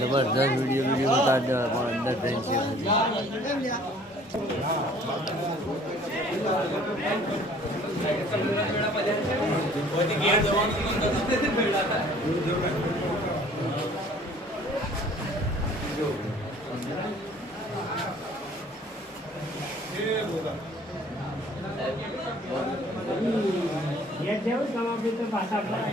जबरदस्त वीडियो बता दे अंदर फ्रेंडशिप ये जेवण कमा भी तो भाषा अपना है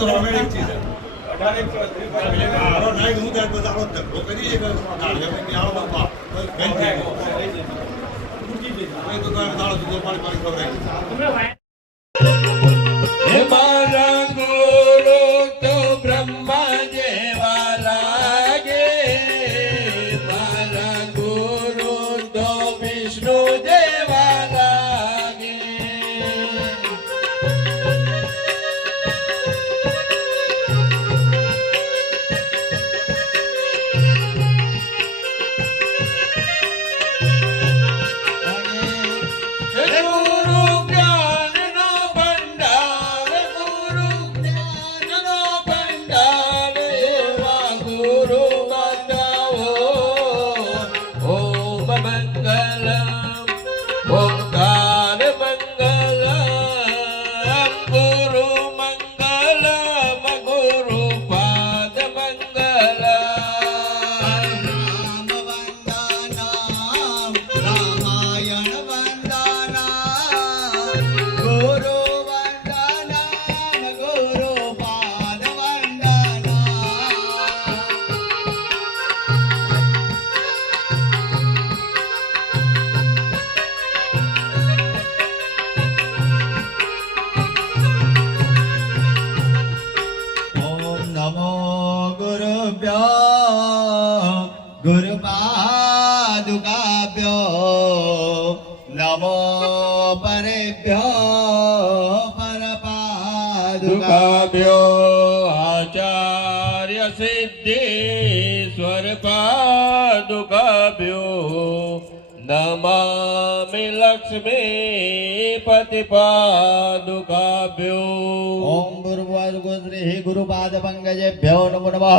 रोमॅन्टिक चीज आहे नाही घेऊन त्यात बघा कधी एक बाबा तो ब्रह्मा जेवा लागे मारा गुरु तो विष्णु देवा लागे गुरुपादुकाभ्यो नमो परेभ्यो परपादुकाभ्यो आचार्य सिद्धेश्वर पादुकाभ्यो नमामि लक्ष्मीपति पादुकाभ्यो ओम गुरुपादुकोश्री गुरुपाद पंकजेभ्यो नमो नमः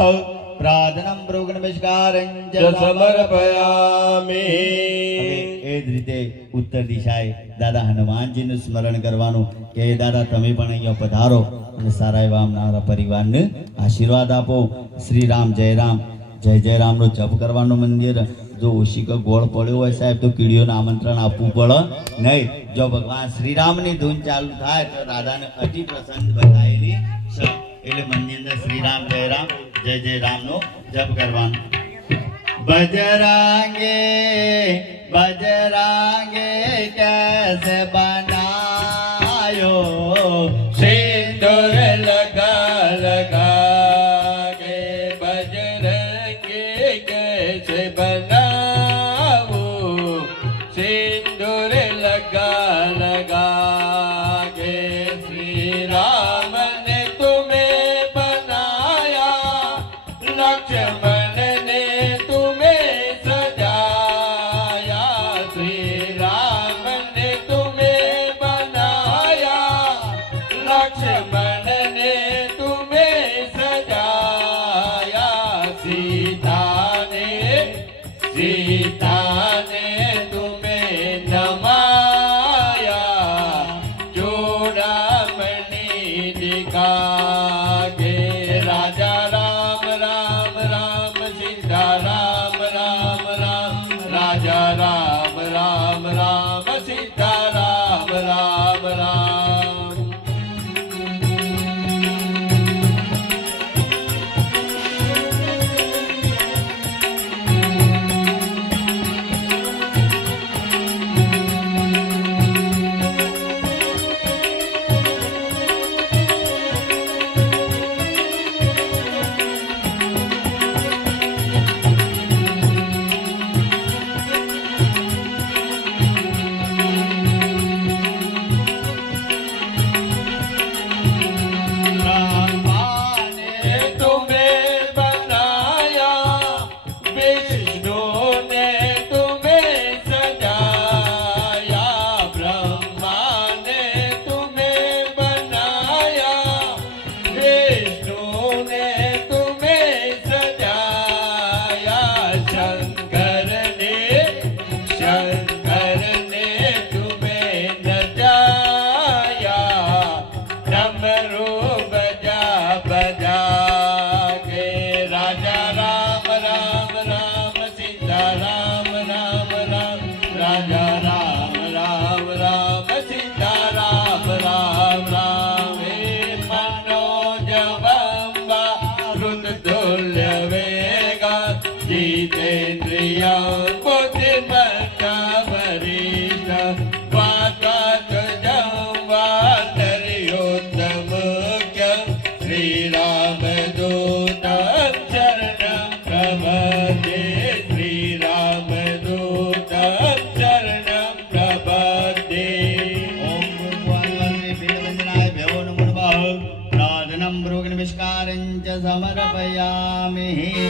प्रार्थना ब्रोग नमस्कारं च समर्पयामि એ જ રીતે ઉત્તર દિશાએ દાદા હનુમાનજીનું સ્મરણ કરવાનું કે દાદા તમે પણ અહીંયા પધારો અને સારા એવા અમારા પરિવારને આશીર્વાદ આપો. શ્રી રામ જય રામ જય જય રામનો જપ કરવાનું મંદિર. જો ઓશિક ગોળ પડ્યો હોય સાહેબ તો કીડીઓને આમંત્રણ આપવું પડે નહીં. જો ભગવાન શ્રીરામની ધૂન ચાલુ થાય તો દાદાને અતિ પ્રસન્ન બતાવેલી છે. એટલે મંદિર અંદર શ્રીરામ જય જય રામનો જપ કરવાનો. बजरंगे बजरंगे कैसे बनायो सिंदूर लगा लगा के बजरंगे कैसे बनाओ सिंदूर लगा लगा के श्री राम ने तुम्हें बनाया लक्ष्मण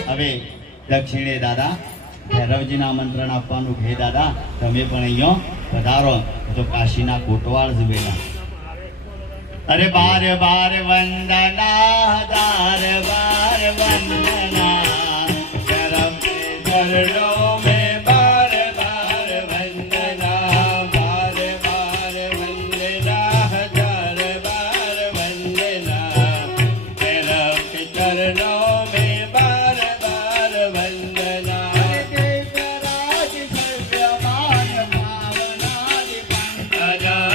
હવે દક્ષિણે દાદા ભૈરવજીના આમંત્રણ આપવાનું હે દાદા તમે પણ અહીંયા પધારો તો કાશીના કોટવાળ જુવેલા અરે બાર બાર વંદના દાર બાર વંદના કરમ ચરણો में बार बार वंदना बार बार वंदना हजार बार वंदना करम चरणों में बार बार वंदना देवराज सर्वमान पावनादि पंकजम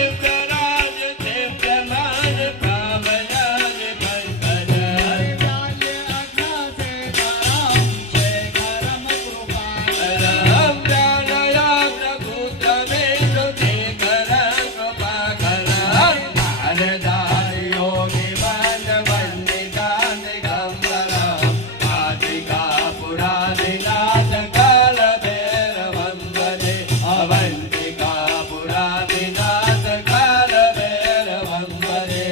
देवराज सर्वमान पावनादि पंकजम बाल्य अग्ना से करम शेखरम कृपाकरम ज्ञानयाग रघुत्र में सुधे करम कृपाकरम भारदार योगी वन वंदिता दिगंबरम आदिका पुरादिनाथ काल भैरवं भजे अवंतिका पुरादिनाथ काल भैरवं भजे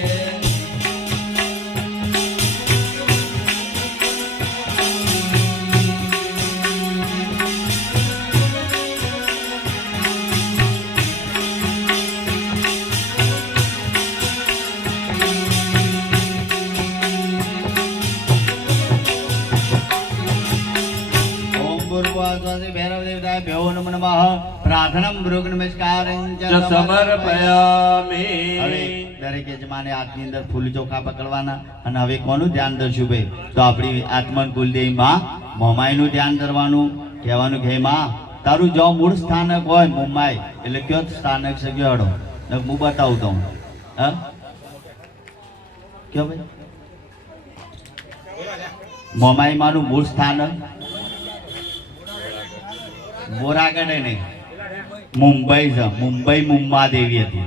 ओम पूर्वास्वासी भैरव देवताय भ्यो नमो नमः प्रार्थनम ભૃગ નમસ્કારં ચ સમર્પયામિ હવે દરેક યજમાને હાથની અંદર ફૂલ ચોખા પકડવાના અને હવે કોનું ધ્યાન ધરશું ભાઈ તો આપણી આત્મન કુલદેવી માં મોમાઈનું ધ્યાન ધરવાનું કહેવાનું કે હે માં તારું જો મૂળ સ્થાનક હોય મુંબઈ એટલે કયો સ્થાનક છે કયો હડો હું બતાવું તો હા કયો ભાઈ મોમાઈ માનું મૂળ સ્થાનક બોરાગઢ નહીં મુંબઈ છે મુંબઈ મુંબા દેવી હતી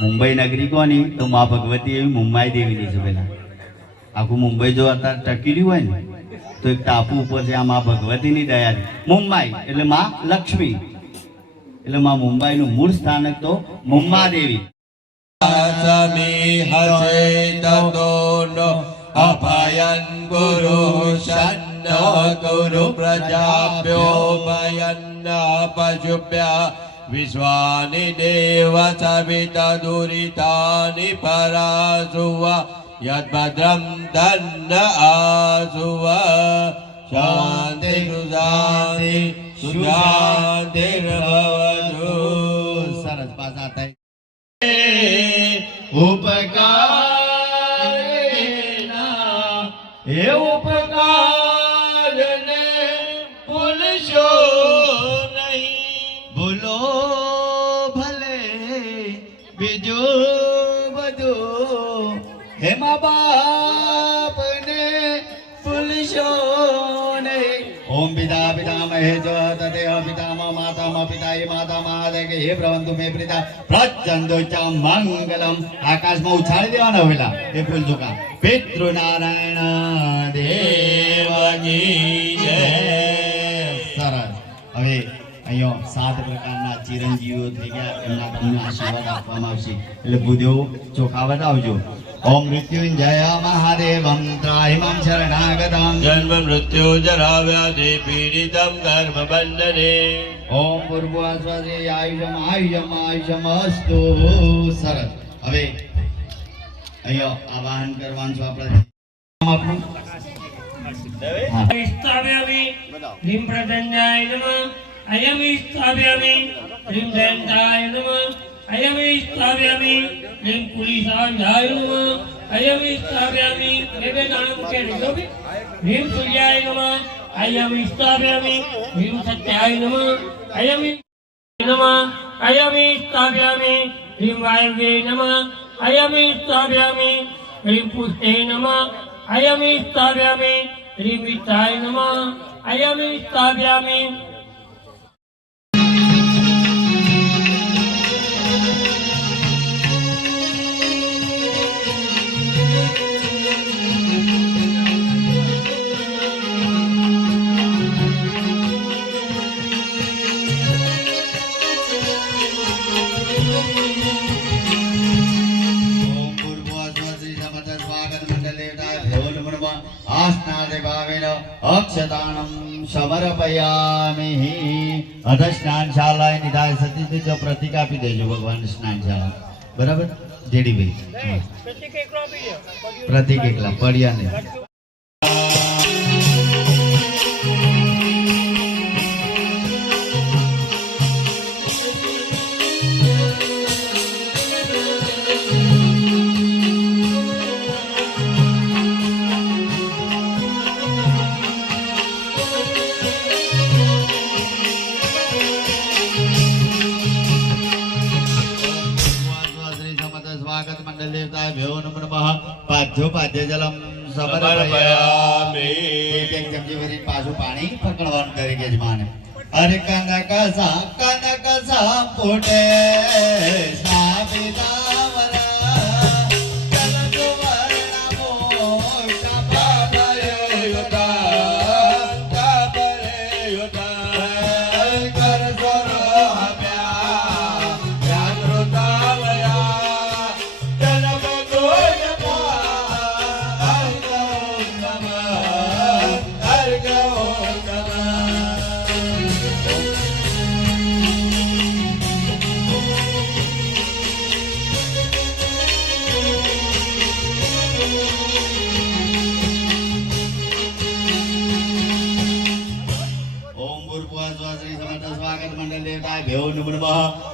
મુંબઈ નગરી કોની તો મા ભગવતી એવી મુંબઈ દેવીની છે પેલા આખું મુંબઈ જો અત્યારે ટકી રહ્યું હોય ને તો એક ટાપુ ઉપર છે આ મા ભગવતીની દયાથી મુંબઈ એટલે મા લક્ષ્મી એટલે મા મુંબઈનું મૂળ સ્થાનક તો મુંબા દેવી સમિહચેતનો અભયન ગુરુ શન્નો ગુરુ પ્રજાભ્યો ભયન્ન પશુભ્ય વિશ્વાનિ દેવ સવિતા દુરિતાનિ પરાસુવ યદ્ભદ્રમ ધન્ન આસુવ શાંતિ સુશાંતિ સુશાંતિર્ભવતુ સરસ પાછા થાય ઉપકાર હે ઉપકાર ને ભૂલશો નહીં ભૂલો ભલે બીજું બધું હે મા બાપ ને ભૂલશો નહીં ओम पिता पितामहे च तदेह पितामह मातामह पिता ये मातामह आदे हे प्रवंतु मे प्रीता प्रचंडो च मंगलम આકાશમાં ઉછાળી દેવાના હોયલા એ ફૂલ ઝુકા પિતૃ નારાયણ દેવજી જય સરસ હવે અહીંયા 7 પ્રકારના ચિરંજીવો થઈ ગયા એમના તમને આશીર્વાદ આપવામાં આવશે એટલે ભૂદેવ ચોખા બતાવજો ओम मृत्युंजय महादेवं त्राहिमं शरणागतं जन्म मृत्यु जरा व्याधि पीड़ितं कर्म बंधने ओम पूर्वास्वासी आयुषम आयुषम आयुषम अस्तु સરસ હવે અહીંયા આવાહન કરવાનું છે આપણે આપણું स्थापयामि ह्रीं प्रदन्याय नमः अयं स्थापयामि ह्रीं दन्ताय नमः अयं स्थापयामि ह्रीं कुलिशाय नमः अयं स्थापयामि देवे नाम के लिखोगे ह्रीं सूर्याय नमः अयं स्थापयामि ह्रीं सत्याय नमः अयं नमः अयं स्थापयामि ह्रीं वायवे नमः अयं स्थापयामि ह्रीं पुष्टे नमः अयं स्थापयामि ह्रीं वित्ताय नमः अयं स्थापयामि ओम पूर्वास्वासी समस्त स्वागत मंडल देवता नमो नमः आस्नादे भावेन अक्षताणं समर्पयामि अध स्नानशालाએ નિધાય સતી જો પ્રતિક આપી દેજો ભગવાન સ્નાનશાલા બરાબર જેડીભાઈ પ્રતિક એકલો આપી દો. પ્રતિક એકલા પડ્યા ને स्वागत मंडल देवताय भ्यो नमो नमः पाद्यो पाद्य जलम समर्पयामि एक चमची भरी पाછું પાણી પકડવાનું કરે કે જમાને અરે કનક સા પોટે સાબિદાવરા જલ સુવર્ણ મોટા પાપરે યુતા કર સરો હમ્યા જાગૃતાવયા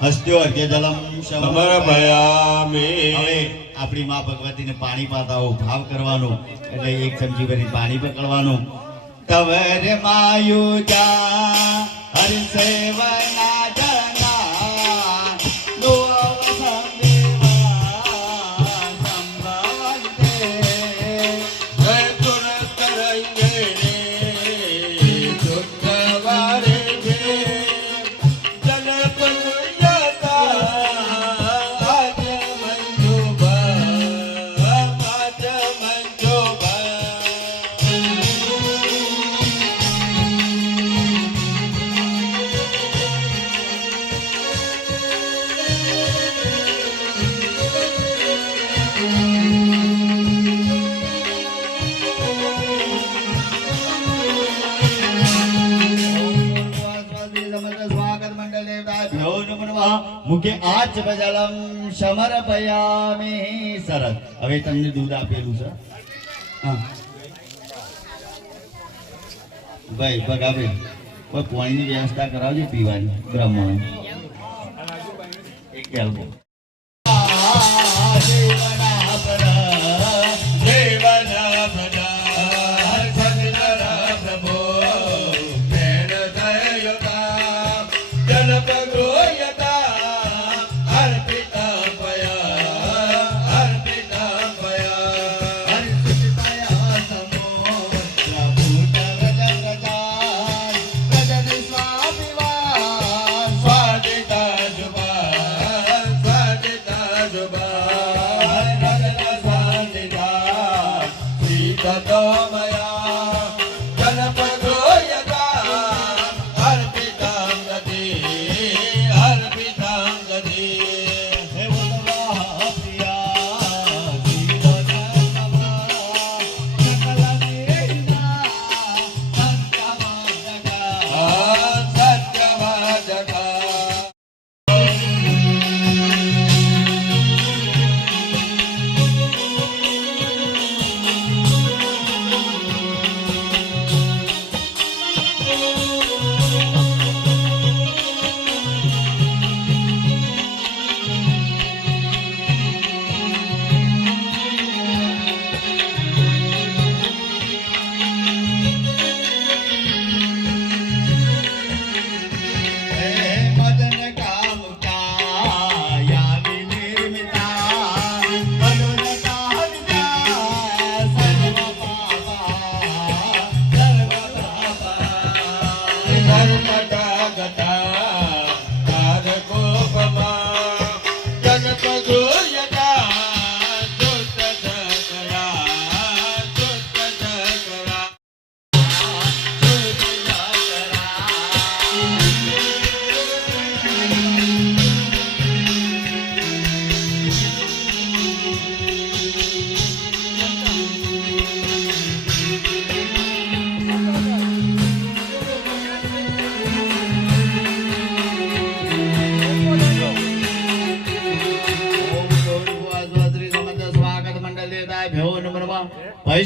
હસ્ત્યો અર્ઘ્ય જલમ સમર્પયામિ હવે આપણી માં ભગવતીને પાણી પાતાઓ ભાવ કરવાનો એટલે એક ચમચી ભરી પાણી પકડવાનું તવરે માયુજા હર સેવના જના લોવ સંદેવા સંભવંતે હે તુરત રંગે રે ચુક્કવારે મુખે આચ બજલમ સમર્પયામિ સરસ હવે તમને દૂધ આપેલું છે હા ભાઈ ભગાભાઈ કોઈ પાણીની વ્યવસ્થા કરાવજો પીવાની બ્રાહ્મણ એક ગેલબો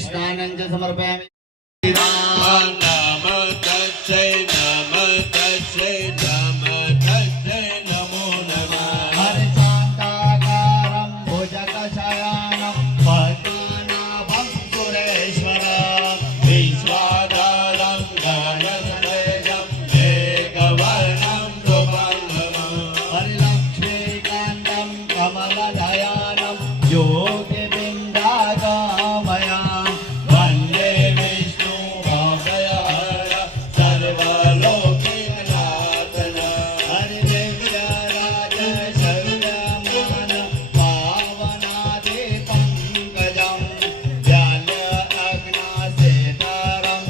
स्नानं च समर्पयामि नमो तस्यै नमो नमः हरिशान्ताकारं भुजगशयनं पद्मनाभं सुरेश्वरं विश्वाधारं गणेशं मेघवर्णं शुभङ्गमं हरिलक्ष्मीकान्तं कमलदयानं योगिबिन्दागमयं वन्दे विष्णु भवभयहर सर्वलोकनाथन हरिदिव्यराज शौर्यमान पावनादि पङ्कजं जलअग्नासेतरं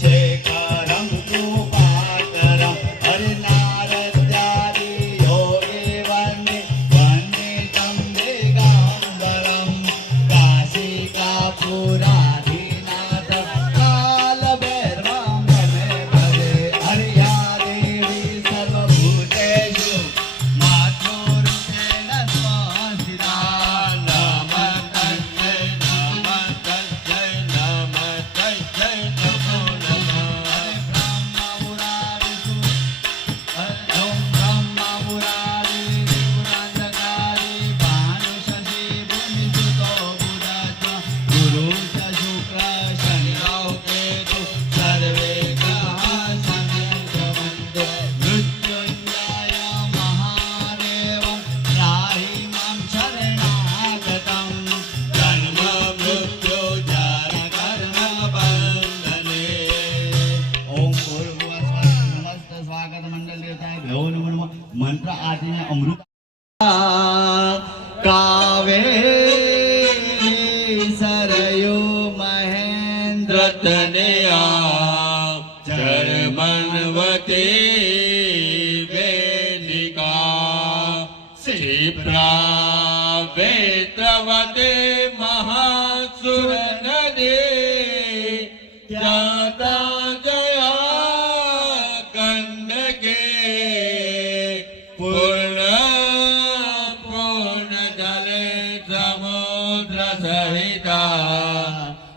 शेखरं कृपाकरं हरिनारद्यादि योगे वन्दे वन्दितं दिगम्बरं काशिकापुराधीनाथ कालभैरवं नमे भजे हरिया देवी सर्वभूतेषु मातृरूपेण संस्थिता नमस्तस्यै नमो नमः ॐ ब्रह्ममुरारी त्रिपुरान्तकारी भानुशशि भूमिसुतो बुधश्च गुरुश्च शुक्र शनिरौ केतु सर्वे ग्रहाः समिन्द्रवन्तो मृत्युञ्जय महादेवं त्राहि मां शरणागतं जन्म मृत्यु जरकर्मबन्धने ओम पूर्वस्मस्त स्वागत मंडल देवताय भ्यो नमो नमः मंत्र आदि में अमृत कावेरी सरयू महेंद्र तनया चरमनवती वेदिका क्षिप्रा वेत्रवती महासुर नदी जाता जया गंडके पूर्ण जले समुद्र सहिता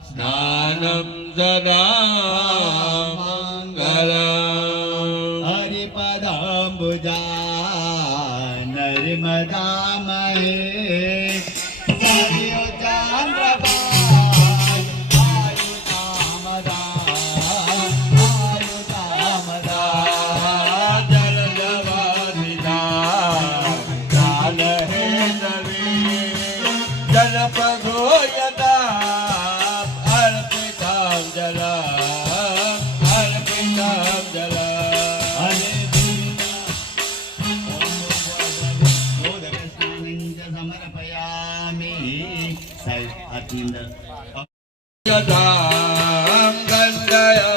स्नानं सदा मंगलम् हरिपदाम्बुजा नर्मदामहे जनपदोयता अर्पितं जल समर्पयामि यदा गन्धया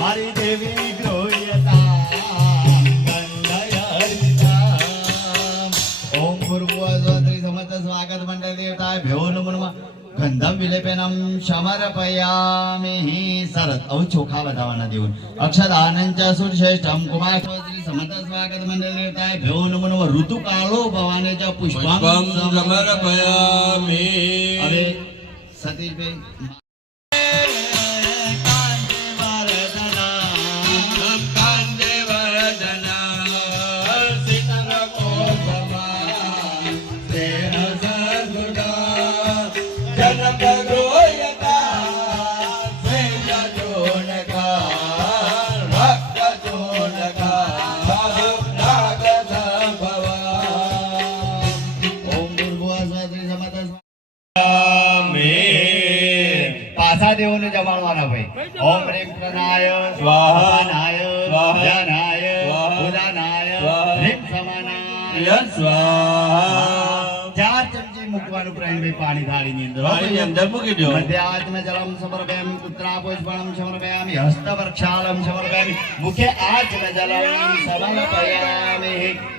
मारी देवी ग्रोह्यता ओम पूर्वस्वत्री समर्थ स्वागत मंडल देवताय भ्यो नमो नमः गंधम विलेपनम समर्पयामि सरत औ चोखा बतावाना देऊन अक्षदानंच सुरश्रेष्ठम कुमारस्वत्री समर्थ स्वागत मंडल देवताय भ्यो नमो नमः ऋतुकालो भवानेच्या पुष्पम समर्पयामि अरे सतीश भाई पासा देऊन जमाडवाना भाई ओम ह्रीं प्रणाय स्वाहानाय जनाय उदानाय ह्रीं समानाय स्वाहा चार चमचे मुकવાનું પ્રાણ ભાઈ પાણી થાળીની અંદર પાણી અંદર મૂકી દો મધ્યાત્મ જલમ સમર્પયામિ પુત્રાપુષ્પણમ સમર્પયામિ હસ્તવૃક્ષાલમ સમર્પયામિ મુખે આચમ જલમ સમર્પયામિ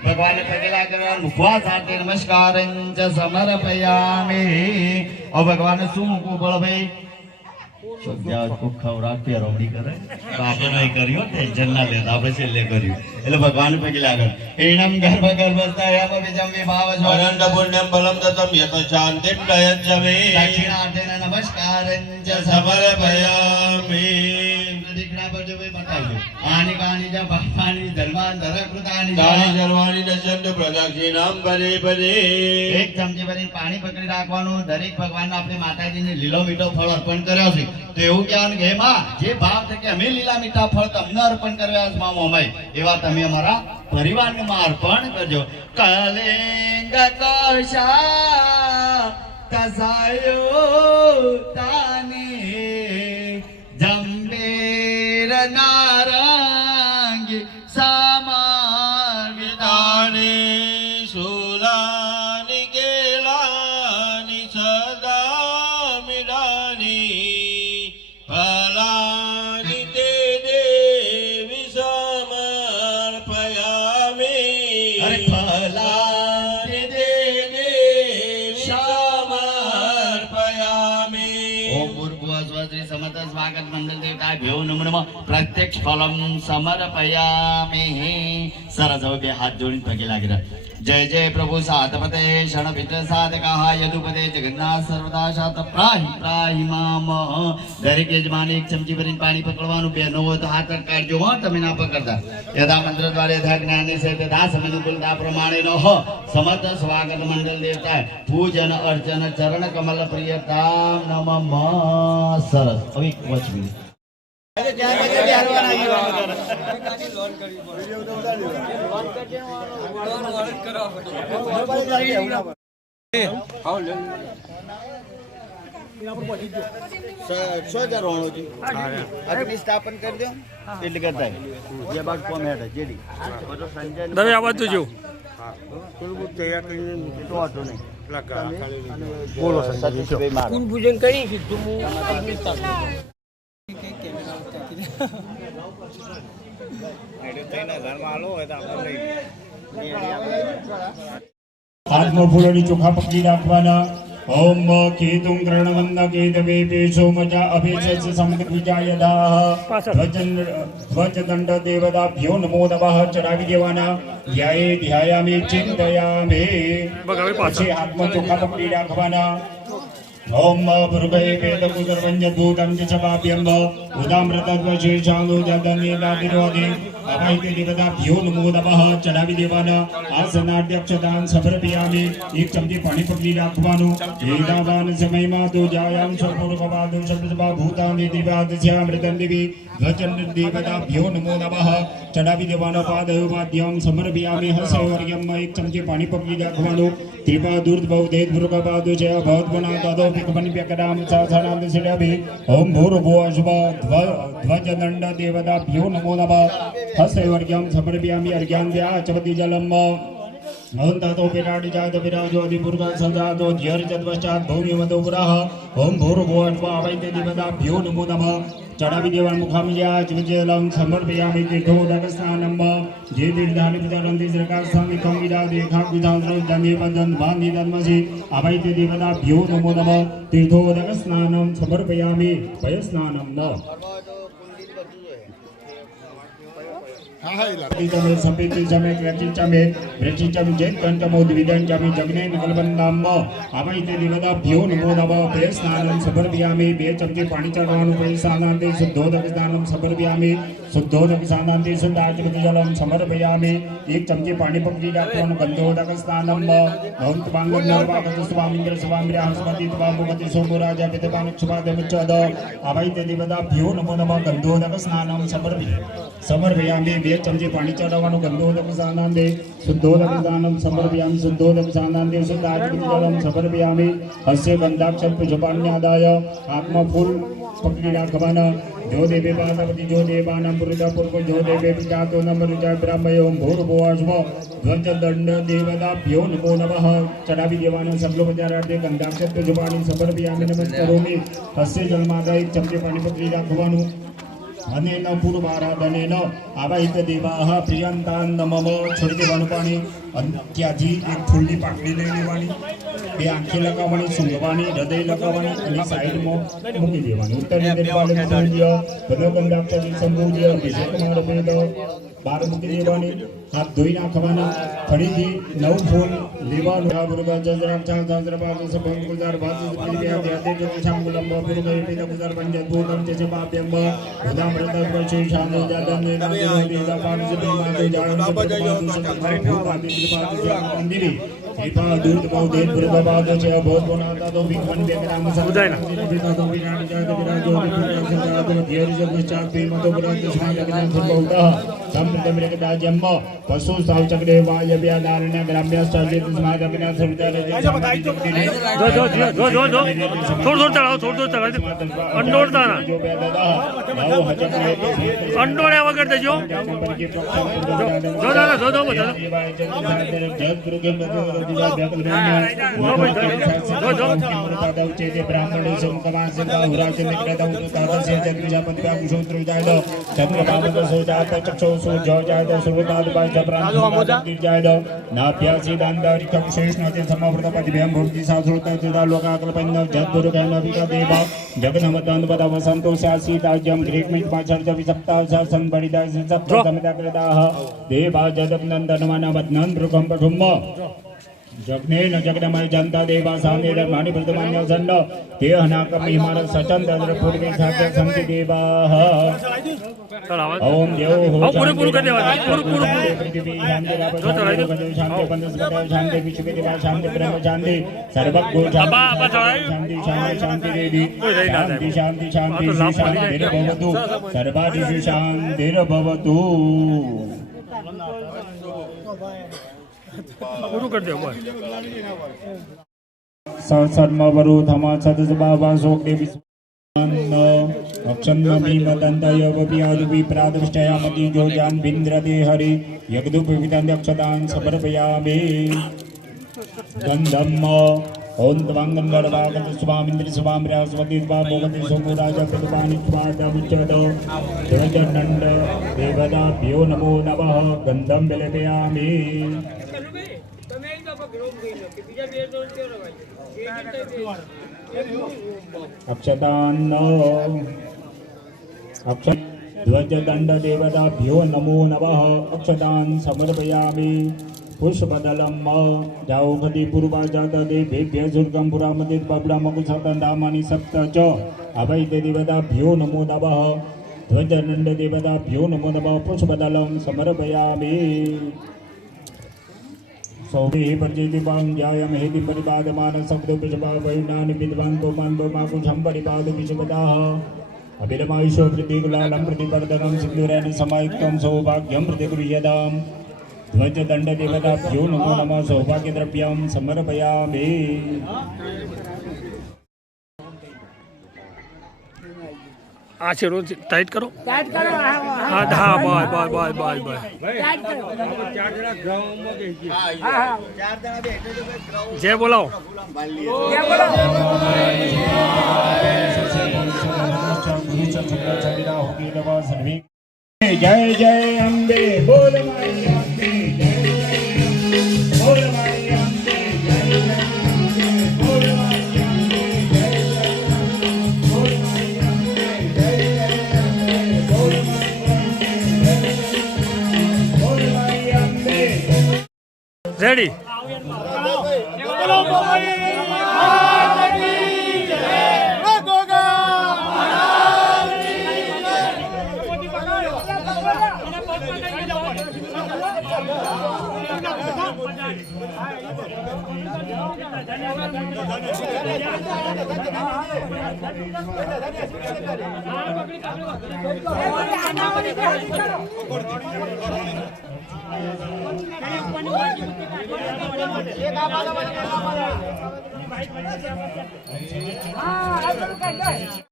ભગવાન પગલા કરવા મુખવા સાથે નમસ્કારં ચ સમર્પયામિ ઓ ભગવાન શું મૂકવું પડે ભાઈ શોધ્યા ખૂબ ખવડાવતી રોમડી કરે તો આપણે નહીં કર્યું ટેન્શન ના લેતા આપણે છેલ્લે કર્યું એટલે ભગવાન પૈકી આગળ એણમ ગર્ભ ગર્ભસ્થાયામ વિજમ વિભાવ અનંત પુણ્યમ બલમ દત્તમ યત શાંતિ પ્રયચ્છમે દક્ષિણાર્થેન નમસ્કારં ચ સમર્પયામિ પ્રતિજ્ઞા પર જો બતાવજો આની કાની જ પાપાની ધર્માંતર કૃતાની દાની સર્વાણી દશંત પ્રદક્ષિણામ પદે પદે એક ચમચી ભરીને પાણી પકડી રાખવાનું દરેક ભગવાનને આપણે માતાજીને લીલો મીઠો ફળ અર્પણ કર્યો છે તો એવું કહેવાનું કે હે માં જે ભાવ છે કે અમે લીલા મીઠા ફળ તમને અર્પણ કર્યા છે માં મોમાઈ એવા તમે અમારા પરિવારને માં અર્પણ કરજો કલેંગ કશા તસાયો તાની જંબેર નારંગી સામા વિદાની સુદાની કેલાની સદા મિલાની ફલાની તે દેવી સમર્પયામિ અરે ફલાની દેવી સમર્પયામિ ઓમ ભૂર્ભુવસ્વસ્ત્રી સમસ્ત સ્વાગત મંડળ દેવતા ભ્યો નમઃ પ્રત્યક્ષ ફલમ સમર્પયામિ સરસ હવે બે હાથ જોડીને પગે લાગી રહ્યા જય જય પ્રભુ સાતપતે ષણપિત સાધકા યદુપતે જગન્નાથ સર્વદા શાત પ્રાહી પ્રાહી મામ દરેક યજમાન એક ચમચી ભરીને પાણી પકડવાનું બેનો હોય તો હાથ કાઢજો હો તમે ના પકડતા યથા મંત્ર દ્વારા યથા જ્ઞાની છે તથા સમનુકૂળતા પ્રમાણે નો હો સમસ્ત સ્વાગત મંડળ દેવતા પૂજન અર્ચન ચરણ કમલ પ્રિયતામ નમઃ સરસ હવે વચવી સ્થાપન કરી દો એટલે કરતા જે બાદ કોમ હેઠ જેડી તમે આ બાજુ જો બોલો સતીશભાઈ કુલ પૂજન કરી સીધું હાથમાં ફૂલોની ચોખા પકડી રાખવાના ઓમ કેતું ગ્રહણવંદ કેતવે પેશો મજા અભિષેચ સમગ્ર વિજાયદાહ ધ્વજદંડ દેવતાભ્યો નમો નમઃ ચડાવી દેવાના ધ્યાયે ધ્યાયામિ ચિંતયામિ પછી હાથમાં ચોખા પકડી રાખવાના ओम भृगये वेदकुदर्वञ्जभूतं च छपाभ्यम्ब उदामृतध्वशेषाणो जगन्येदादिरोधे अवैते देवताभ्यो नमो नमः चढ़ावी देवाना आसनाध्यक्षतां समर्पयामि एक चमची पाणी पकड़ी રાખવાનું એદાવાન સમયમાં તો જાયામ સપૂર્વવાદો શબ્દસભા ભૂતાનિ દિવાદસ્યામૃતં દેવી ધ્વજન દેવતાભ્યો નમો નમઃ ચઢાવી દેવાનો પાદવાદ્યમ સમર્પયામિ હસૈવર્યમ એક ચમચી પાણી પકડી રાખવાનું ત્રિપા દૂર્ધ બૌદ્ધેત ભૃગપાદો છે ભવત ગુણા દાદો પિકમની પ્યકરામ સાસનાંદ સિડાભિ ઓમ ભૂર્ભુવઃ ધ્વજદંડ દેવતાભ્યો નમો નમઃ હસૈવર્યમ સમર્પયામિ અર્ઘ્યાં વ્યાચવતિ જલમ भवन्तो विराटि जात विराजो अधिपुरुषः सजातो धीर्जद्वश्चात् भूमिमतो पुरः ओम भूर्भुवः वैते देवताभ्यो नमो नमः चढ़ावी देवान् मुखामियाच विजयलं समर्पयामि तीर्थोदक स्नानम् जे तीर्थानि वितरन्ति श्रीकास्थानि कं विरादेखा विधान्द्रो जने पदन् भान्ति तन्मसि अवैते देवताभ्यो नमो नमः तीर्थोदक स्नानं समर्पयामि पयस्नानं न તમે સંપેતિ જમે ક્રચિ ચમે વૃચિ ચમ જેત કંટમોદ વિદન ચમે જગ્ને નિકલબંદામ આવૈતે દેવતાભ્યો નમો નમઃ બે સ્નાનમ સમર્પયામિ બે ચમચી પાણી ચડવાનું પછી સાનાંતે શુદ્ધોદક સ્નાનમ સમર્પયામિ શુદ્ધોદક સાનાંતે શુદ્ધાચમતિ જલમ સમર્પયામિ એક ચમચી પાણી પકડી રાખવાનું ગંધોદક સ્નાનમ ભવંત પાંગર નરવાગત સ્વામિન્દ્ર સ્વામિ હંસપતિ તવામુગતિ સોમરાજા પિતપાન ક્ષુપાદમુચ્ચદ આવૈતે દેવતાભ્યો નમો નમઃ ગંધોદક સ્નાનમ સમર્પયામિ બે ચમચી પાણી ચડાવવાનું ગંધોદક સાનાંદે શુદ્ધોદક સ્નાનમ સમર્પયામિ શુદ્ધોદક સાનાંદે શુદ્ધાચમતિ જલમ સમર્પયામિ હસ્ય ગંધાક્ષર પુષ્પાણ્યાદાય હાથમાં ફૂલ પકડી રાખવાના જો દેવે પાદપતિ જો દેવાનામ પુરુષા પૂર્વ જો દેવે પિતાતો નમ રુજા બ્રહ્મયો ભૂર્ભુવઃ ધ્વજદંડ દેવતાભ્યો નમો નમઃ ચડાવી દેવાનો સગલો પચારાર્થે ગંધાક્ષર પુષ્પાણી સમર્પયામિ નમસ્કરોમિ હસ્ય જલમાદા એક ચમચી પાણી પકડી રાખવાનું અનેન પૂર્વારાધનેન આવાહિત દેવાહ પ્રિયંતાન મમ છોડી દેવાનું પાણી ત્યાંથી એક ફૂલની પાકડી લઈ લેવાની, બે આંખે લગાવવાની, સૂંઘવાની, હૃદય લગાવવાની અને સાઈડમાં મૂકી દેવાની. ઉત્તર પૂજ્ય ભગવંદાક્ષરી સંબોધ્ય અભિષેક ભેદ બહાર મૂકી દેવાની. હાથ ધોઈ નાખવાના. ફરીથી 9 ફૂલ લેવાનું. પશુ સાવચક્રે વાયવ્ય નારણ્ય ગ્રામ્ય સ્થળે સ્મારકના સુવિધા અંડોળ્યા વગર દેજો. वसंतो शासीताज्यम ग्रीक मिट पाचर सप्ताह संबरिदा सप्ताह समिता कृताः देवा जगन्नंदनवना वदनं रुकं पठुम्म जग्नेन जगदमय जनता देवा सामे धर्माणि वर्तमान्य सन्न देहनाकम हिमाल सचन तद्र पूर्वे साध्य संति देवाः ओम देव हो પૂરું કરી દેવા. પૂરું पृथ्वी शांति शांति पंचस्पति शांति विश्व देवा शांति ब्रह्म शांति सर्वज्ञ शांति शांति शांति देवी शांति शांति शांति शांतिर्भवतु सर्वादिषु शांतिर्भवतु. પૂરું કરી દેવું. સર્મવરુ ધમા સદસબાવા શોક દેવી અક્ષન્ન ભીમ દંતય વપિયાદુપી પ્રાદૃષ્ટયામતિ જોજાન વિન્દ્રતે હરિ યજ્ઞુપ વિદંદક્ષદાન સમર્પયામિ ગંધમ ઓમ ત્વાંગંગળવાગત સ્વામિન્દ્ર સ્વામ્રાસ્વતી સ્વા ભોગતિ સોમુરાજ પ્રતિપાનિ સ્વાદવિચ્છદ ધ્વજનંદ દેવદાભ્યો નમો નમઃ ગંધમ વિલેપયામિ. अक्षतान् ध्वजदंड देवताभ्यो नमो नमः अक्षतान् समर्पयामि. पुष्पदलम् जाओखति पूर्वा जात देवेभ्य सुर्गं पुरामदित बब्रह्मकुशतं धामानि सप्त च अवैत देवताभ्यो नमो नमः ध्वजदंड देवताभ्यो नमो नमः पुष्पदलं समर्पयामि. सौभि परिचिति पांग्यायम हेति परिपादमान शब्दो पिशपा वयुनानि विद्वान्तो मान्वमाकुशं परिपाद विशपदाः अभिलमायुषो प्रतिकुलालं प्रतिवर्धनं सिन्दूरेण समायुक्तं सौभाग्यं प्रतिगृह्यताम्. ध्वजदण्ड देवताभ्यो नमो नमः सौभाग्यद्रव्यं समर्पयामि. આ છે રોજ ટાઈટ કરો. હા હા bye bye bye bye bye. જય બોલાવો. जय जय अम्बे बोल माई अम्बे बोल माई अम्बे जय जय अम्बे बोल माई अम्बे जय जय बोल माई अम्बे जय जय बोल माई अम्बे રેડી.